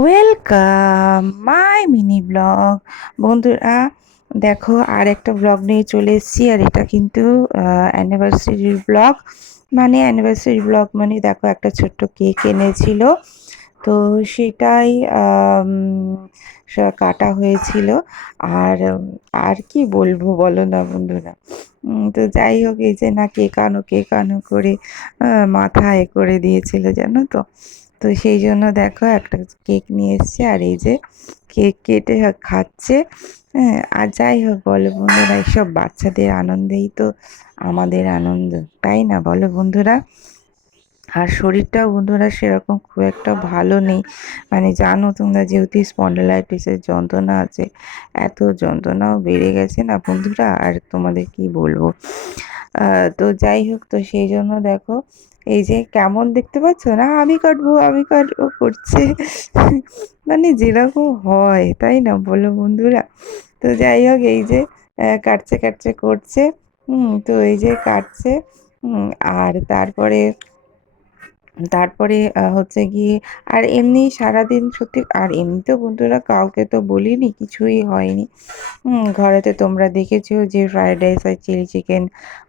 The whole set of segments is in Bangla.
Welcome my mini blog. বন্ধুরা দেখো, আর একটা ব্লগ নিয়ে চলে এসেছি। আর এটা কিন্তু অ্যানিভার্সারির ব্লগ। অ্যানিভার্সারি ব্লগ মানে দেখো, একটা ছোট্ট কেক এনেছিল, তো সেটাই কাটা হয়েছিল। আর আর কি বলবো বলো না বন্ধুরা। তো যাই হোক, এই যে না কেক আনো করে মাথা করে দিয়েছিল, জানো তো। তো সেই জন্য দেখো, একটা কেক নিয়ে এসছে, আর এই যে কেক কেটে খাচ্ছে। হ্যাঁ, আর যাই হোক বলো বন্ধুরা, এইসব বাচ্চাদের আনন্দেই তো আমাদের আনন্দ, তাই না বলো বন্ধুরা। আর শরীরটাও বন্ধুরা সেরকম খুব একটা ভালো নেই। জানো তোমরা, যেহেতু স্পন্ডলাইটিসের যন্ত্রণা আছে, এত যন্ত্রণাও বেড়ে গেছে না বন্ধুরা, আর তোমাদের কি বলবো। তো যাই হোক, তো সেই জন্য দেখো, এই যে কেমন দেখতে পাচ্ছ না, আমি কাটবো করছে। যেরকম হয়, তাই না বলো বন্ধুরা। তো যাই হোক, এই যে কাটছে কাটছে করছে। তো এই যে কাটছে। আর তারপরে তারপরে হচ্ছে গিয়ে, আর এমনি সারাদিন সত্যি, আর এমনিতেও বন্ধুরা কাউকে তো বলিনি, কিছুই হয়নি। ঘরেতে তোমরা দেখেছো যে ফ্রায়েড রাইস আর চিলি চিকেন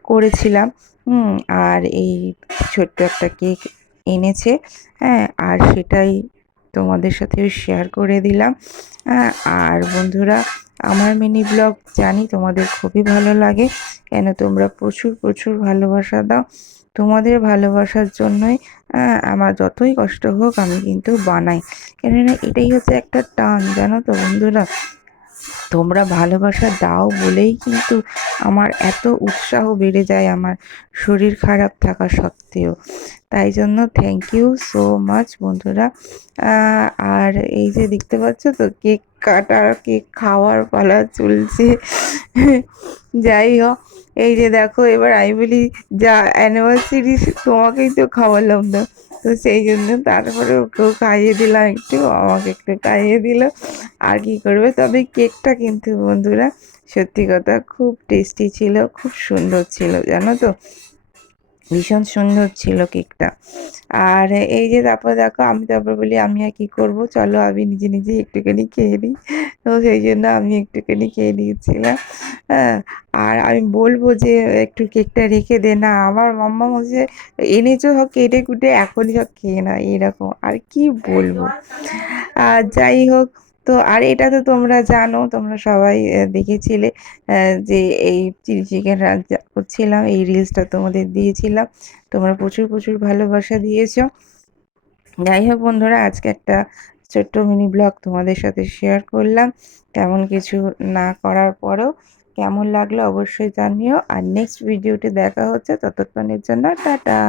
করেছিলাম। আর এই ছোট্ট একটা কেক এনেছে। হ্যাঁ, আর সেটাই তোমাদের সাথেও শেয়ার করে দিলাম। হ্যাঁ, আর বন্ধুরা, আমার মিনি ব্লগ জানি তোমাদের খুবই ভালো লাগে, কেন তোমরা প্রচুর প্রচুর ভালোবাসা দাও। তোমাদের ভালোবাসার জন্যই আমার যতই কষ্ট হোক আমি কিন্তু বানাই, কেননা এটাই হচ্ছে একটা টান, জানো তো বন্ধুরা। তোমরা ভালোবাসা দাও বলেই কিন্তু আমার এত উৎসাহ বেড়ে যায়, আমার শরীর খারাপ থাকা সত্ত্বেও। তাই জন্য থ্যাংক ইউ সো মাচ বন্ধুরা। আর এই যে দেখতে পাচ্ছ তো, কেক কাটার কেক খাওয়ার পালা চলছে। যাই হোক, এই যে দেখো, এবার আমি বলি, যা অ্যানিভার্সারি তোমাকেই তো খাওয়ালাম না, তো সেই জন্য তারপরে ওকেও খাইয়ে দিলাম একটু, আমাকে একটু খাইয়ে দিল। আর কি করবে, তবে কেকটা কিন্তু বন্ধুরা সত্যি কথা খুব টেস্টি ছিল, খুব সুন্দর ছিল, জানো তো। ভীষণ সুন্দর ছিল কেকটা। আর এই যে তারপর দেখো, আমি তারপর বলি, আমি আর কি করব, চলো আমি নিজে নিজে একটুখানি খেয়ে নিই। তো সেই জন্য আমি একটুখানি খেয়ে নিয়েছিলাম। হ্যাঁ, আর আমি বলবো যে একটু কেকটা রেখে দে, না আমার মাম্মা হচ্ছে এনেছো সব কেটে কুটে এখনই সব খেয়ে না, এরকম আর কি বলবো। আর যাই হোক, তো আর এটা তো তোমরা জানো, তোমরা সবাই দেখেছিলে যে এই চিলি চিকেন রান্না করছিলাম, এই রিলসটা তোমাদের দিয়েছিলাম, তোমরা প্রচুর প্রচুর ভালোবাসা দিয়েছো। যাই হোক বন্ধুরা, আজকে একটা ছোট্ট মিনি ব্লগ তোমাদের সাথে শেয়ার করলাম। তেমন কিছু না করার পরেও কেমন লাগলো অবশ্যই জানিও। আর নেক্সট ভিডিওতে দেখা হচ্ছে, ততক্ষণের জন্য টাটা।